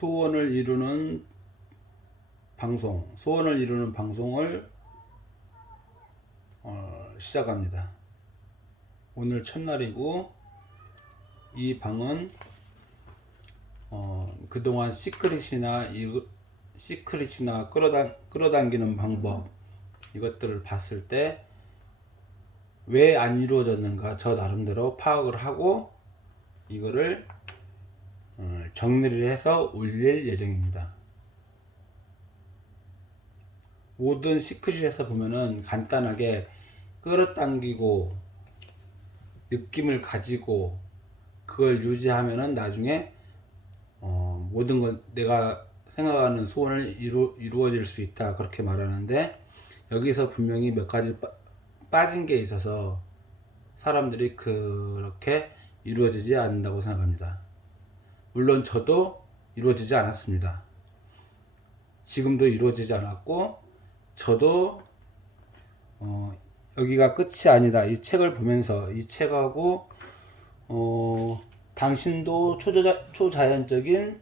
소원을 이루는 방송을 시작합니다. 오늘 첫날이고, 이 방은 그동안 시크릿이나 끌어당기는 방법, 이것들을 봤을 때 왜 안 이루어졌는가 저 나름대로 파악을 하고 이거를 정리를 해서 올릴 예정입니다. 모든 시크릿에서 보면은 간단하게 끌어당기고 느낌을 가지고 그걸 유지하면은 나중에 모든 건 내가 생각하는 소원을 이루어질 수 있다, 그렇게 말하는데, 여기서 분명히 몇 가지 빠진 게 있어서 사람들이 그렇게 이루어지지 않는다고 생각합니다. 물론 저도 이루어지지 않았습니다. 지금도 이루어지지 않았고, 저도 여기가 끝이 아니다, 이 책을 보면서, 이 책하고 당신도 초자연적이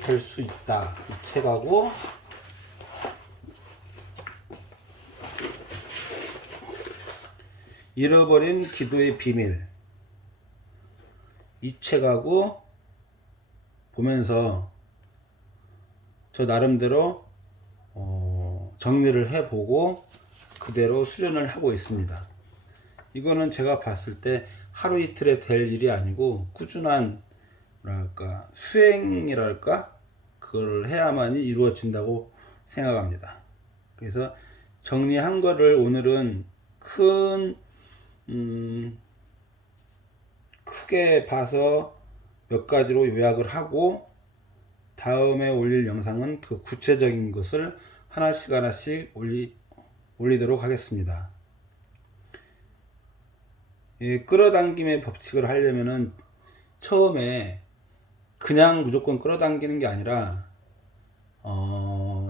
될 수 있다, 이 책하고 잃어버린 기도의 비밀, 이 책하고 보면서 저 나름대로 정리를 해보고 그대로 수련을 하고 있습니다. 이거는 제가 봤을 때 하루 이틀에 될 일이 아니고 꾸준한 수행이랄까, 그걸 해야만이 이루어진다고 생각합니다. 그래서 정리한 거를 오늘은 크게 봐서 몇 가지로 요약을 하고, 다음에 올릴 영상은 그 구체적인 것을 하나씩 올리도록 하겠습니다. 이 끌어당김의 법칙을 하려면은 처음에 그냥 무조건 끌어당기는 게 아니라,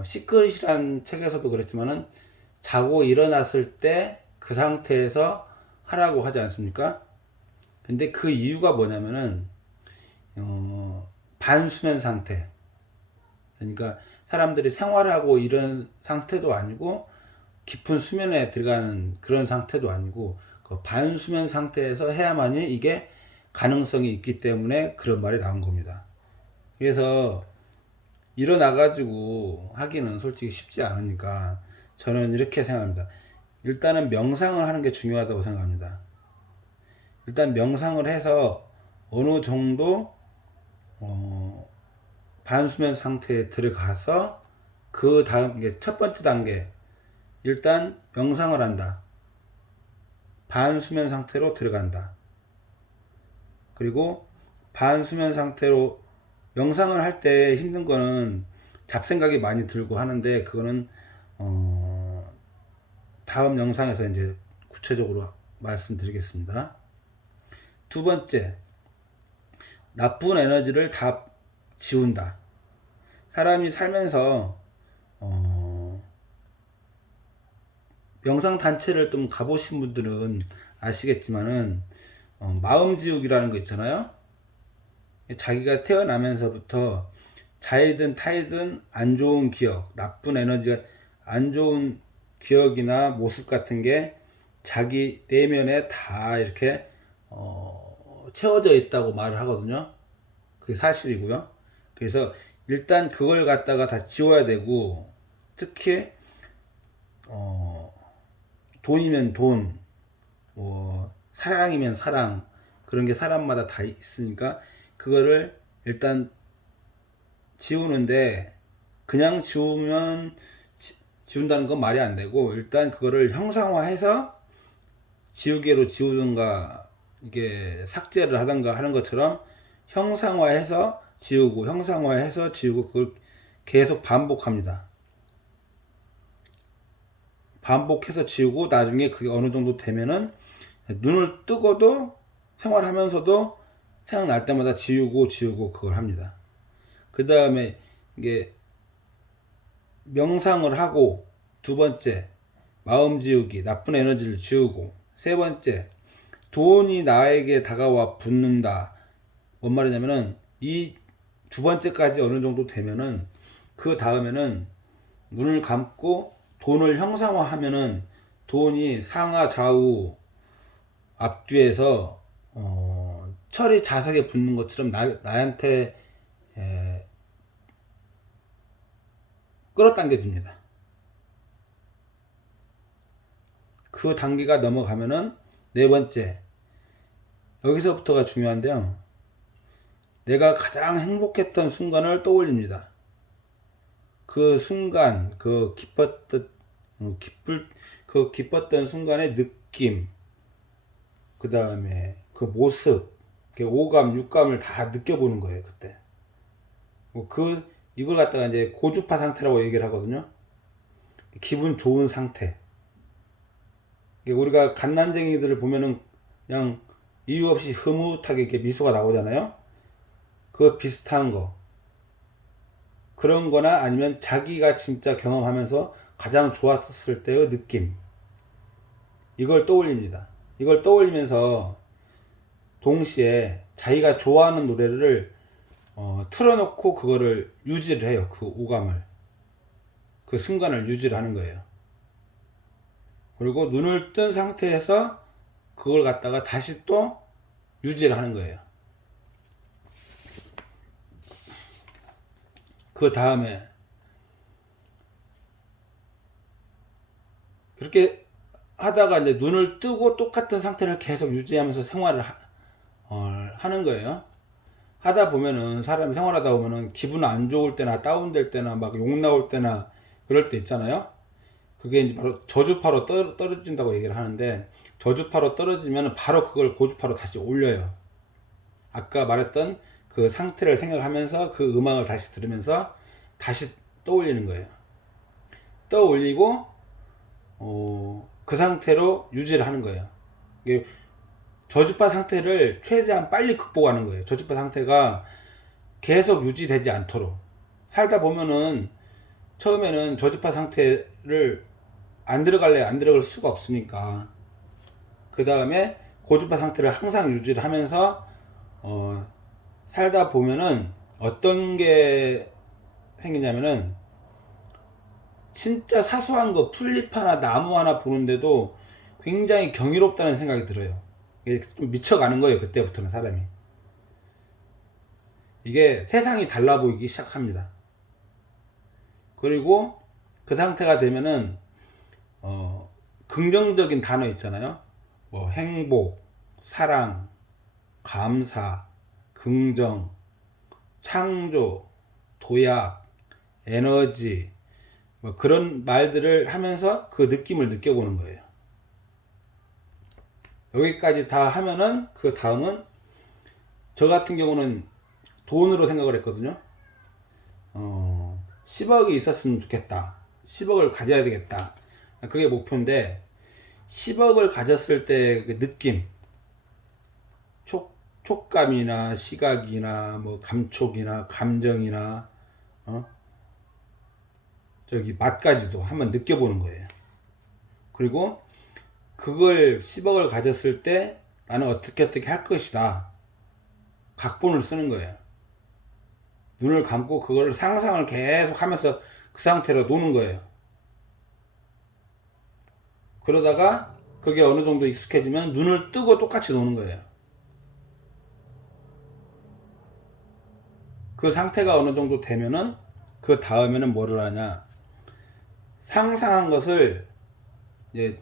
시크릿이란 책에서도 그랬지만은 자고 일어났을 때 그 상태에서 하라고 하지 않습니까? 근데 그 이유가 뭐냐면은 반수면 상태, 그러니까 사람들이 생활하고 이런 상태도 아니고 깊은 수면에 들어가는 그런 상태도 아니고 그 반수면 상태에서 해야만이 이게 가능성이 있기 때문에 그런 말이 나온 겁니다. 그래서 일어나가지고 하기는 솔직히 쉽지 않으니까 저는 이렇게 생각합니다. 일단은 명상을 하는 게 중요하다고 생각합니다. 일단 명상을 해서 어느 정도 반수면 상태에 들어가서 그 다음 게 첫 번째 단계, 일단 명상을 한다, 반수면 상태로 들어간다. 그리고 반수면 상태로 명상을 할 때 힘든 거는 잡생각이 많이 들고 하는데, 그거는 다음 영상에서 이제 구체적으로 말씀드리겠습니다. 두 번째, 나쁜 에너지를 다 지운다. 사람이 살면서 명상 단체를 좀 가보신 분들은 아시겠지만은 마음 지우기라는 거 있잖아요. 자기가 태어나면서부터 자이든 타이든 안 좋은 기억, 나쁜 에너지가, 안 좋은 기억이나 모습 같은 게 자기 내면에 다 이렇게 채워져 있다고 말을 하거든요. 그게 사실이고요. 그래서 일단 그걸 갖다가 다 지워야 되고, 특히 돈이면 돈, 사랑이면 사랑, 그런 게 사람마다 다 있으니까 그거를 일단 지우는데, 그냥 지운다는 건 말이 안 되고, 일단 그거를 형상화해서 지우개로 지우든가 이게 삭제를 하든가 하는 것처럼 형상화해서 지우고 형상화해서 지우고, 그걸 계속 반복합니다. 반복해서 지우고 나중에 그게 어느 정도 되면은 눈을 뜨고도 생활하면서도 생각날 때마다 지우고 그걸 합니다. 그 다음에 이게 명상을 하고, 두 번째 마음 지우기, 나쁜 에너지를 지우고, 세 번째 돈이 나에게 다가와 붙는다. 뭔 말이냐면은 이 두 번째까지 어느 정도 되면은 그 다음에는 눈을 감고 돈을 형상화하면은 돈이 상하 좌우 앞뒤에서 철이 자석에 붙는 것처럼 나한테 끌어당겨집니다. 그 단계가 넘어가면은 네 번째, 여기서부터가 중요한데요. 내가 가장 행복했던 순간을 떠올립니다. 그 순간, 기뻤던 순간의 느낌, 그 다음에 그 모습, 오감, 육감을 다 느껴보는 거예요, 그때. 이걸 갖다가 이제 고주파 상태라고 얘기를 하거든요. 기분 좋은 상태. 우리가 갓난쟁이들을 보면은 그냥 이유 없이 흐뭇하게 이렇게 미소가 나오잖아요. 그 비슷한 거. 그런 거나 아니면 자기가 진짜 경험하면서 가장 좋았을 때의 느낌. 이걸 떠올립니다. 이걸 떠올리면서 동시에 자기가 좋아하는 노래를 틀어놓고 그거를 유지를 해요. 그 오감을. 그 순간을 유지를 하는 거예요. 그리고 눈을 뜬 상태에서 그걸 갖다가 다시 또 유지를 하는 거예요. 그 다음에 그렇게 하다가 이제 눈을 뜨고 똑같은 상태를 계속 유지하면서 생활을 하는 거예요. 하다 보면은 사람이 생활하다 보면은 기분 안 좋을 때나 다운될 때나 막 욕 나올 때나 그럴 때 있잖아요. 그게 이제 바로 저주파로 떨어진다고 얘기를 하는데, 저주파로 떨어지면 바로 그걸 고주파로 다시 올려요. 아까 말했던 그 상태를 생각하면서 그 음악을 다시 들으면서 다시 떠올리는 거예요. 떠올리고 그 상태로 유지를 하는 거예요. 이게 저주파 상태를 최대한 빨리 극복하는 거예요. 저주파 상태가 계속 유지되지 않도록. 살다 보면은 처음에는 저주파 상태를 안 들어갈 수가 없으니까 그 다음에 고주파 상태를 항상 유지를 하면서 살다 보면은 어떤 게 생기냐면은 진짜 사소한 거 풀잎 하나 나무 하나 보는데도 굉장히 경이롭다는 생각이 들어요. 이게 좀 미쳐가는 거예요. 그때부터는 사람이. 이게 세상이 달라 보이기 시작합니다. 그리고 그 상태가 되면은 긍정적인 단어 있잖아요. 뭐 행복, 사랑, 감사, 긍정, 창조, 도약, 에너지, 뭐 그런 말들을 하면서 그 느낌을 느껴보는 거예요. 여기까지 다 하면은 그 다음은 저 같은 경우는 돈으로 생각을 했거든요. 10억이 있었으면 좋겠다. 10억을 가져야 되겠다. 그게 목표인데 10억을 가졌을 때 그 느낌, 촉감이나 시각이나 뭐 감촉이나 감정이나 저기 맛까지도 한번 느껴보는 거예요. 그리고 그걸 10억을 가졌을 때 나는 어떻게 할 것이다. 각본을 쓰는 거예요. 눈을 감고 그걸 상상을 계속 하면서 그 상태로 노는 거예요. 그러다가 그게 어느 정도 익숙해지면 눈을 뜨고 똑같이 노는 거예요. 그 상태가 어느 정도 되면은 그 다음에는 뭐를 하냐, 상상한 것을 이제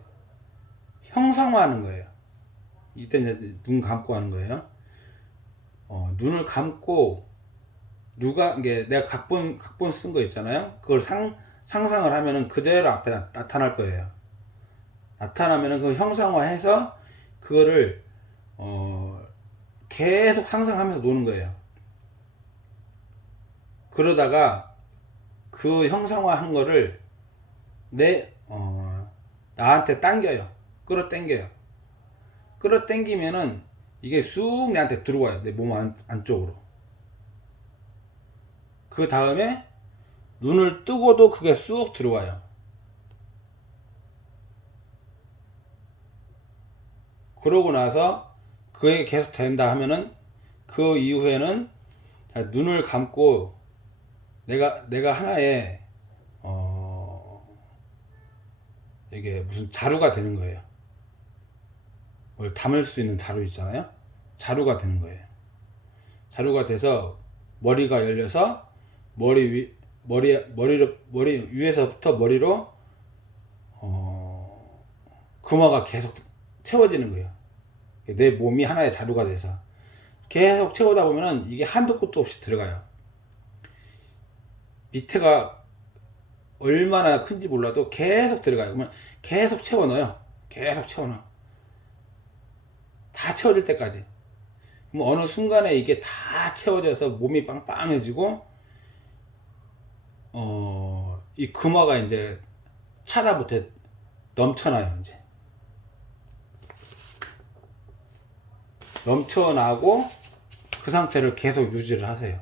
형상화하는 거예요. 이때 이제 눈 감고 하는 거예요. 눈을 감고 이게 내가 각본 쓴 거 있잖아요. 그걸 상상을 하면은 그대로 앞에 나타날 거예요. 나타나면은 그 형상화해서 그거를 계속 상상하면서 노는 거예요. 그러다가 그 형상화한 거를 나한테 당겨요. 끌어당기면은 이게 쑥 내한테 들어와요. 내 몸 안쪽으로. 그 다음에 눈을 뜨고도 그게 쑥 들어와요. 그러고 나서 그게 계속 된다 하면은 그 이후에는 자, 눈을 감고 내가 하나의 이게 무슨 자루가 되는 거예요. 뭘 담을 수 있는 자루 있잖아요. 자루가 되는 거예요. 자루가 돼서 머리가 열려서 머리 위에서부터 머리로 금화가 계속 채워지는 거예요. 내 몸이 하나의 자루가 돼서 계속 채우다 보면은 이게 한도 끝도 없이 들어가요. 밑에가 얼마나 큰지 몰라도 계속 들어가요. 그러면 계속 채워 넣어요. 계속 채워 넣어. 다 채워질 때까지. 그럼 어느 순간에 이게 다 채워져서 몸이 빵빵해지고 이 금화가 이제 차다 못해 넘쳐나요. 이제 넘쳐나고 그 상태를 계속 유지를 하세요.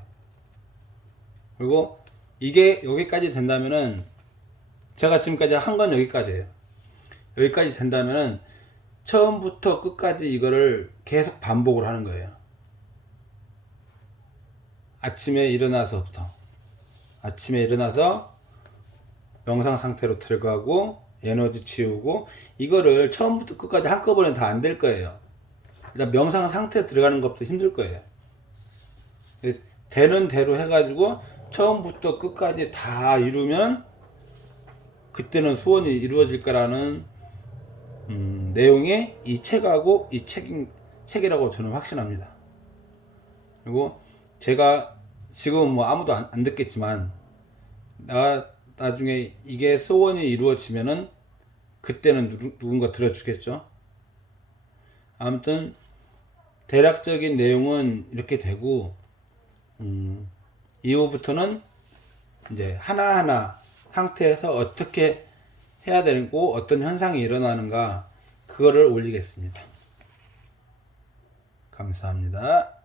그리고 이게 여기까지 된다면은, 제가 지금까지 한 건 여기까지예요. 여기까지 된다면은 처음부터 끝까지 이거를 계속 반복을 하는 거예요. 아침에 일어나서 명상 상태로 들어가고 에너지 치우고, 이거를 처음부터 끝까지 한꺼번에 다 안 될 거예요. 일단 명상 상태에 들어가는 것부터 힘들 거예요. 되는 대로 해가지고 처음부터 끝까지 다 이루면 그때는 소원이 이루어질 거라는 내용이 이 책하고 이 책이라고 저는 확신합니다. 그리고 제가 지금 뭐 아무도 안 듣겠지만, 나중에 이게 소원이 이루어지면은 그때는 누군가 들어주겠죠. 아무튼 대략적인 내용은 이렇게 되고, 이후부터는 이제 하나하나 상태에서 어떻게 해야 되고 어떤 현상이 일어나는가, 그거를 올리겠습니다. 감사합니다.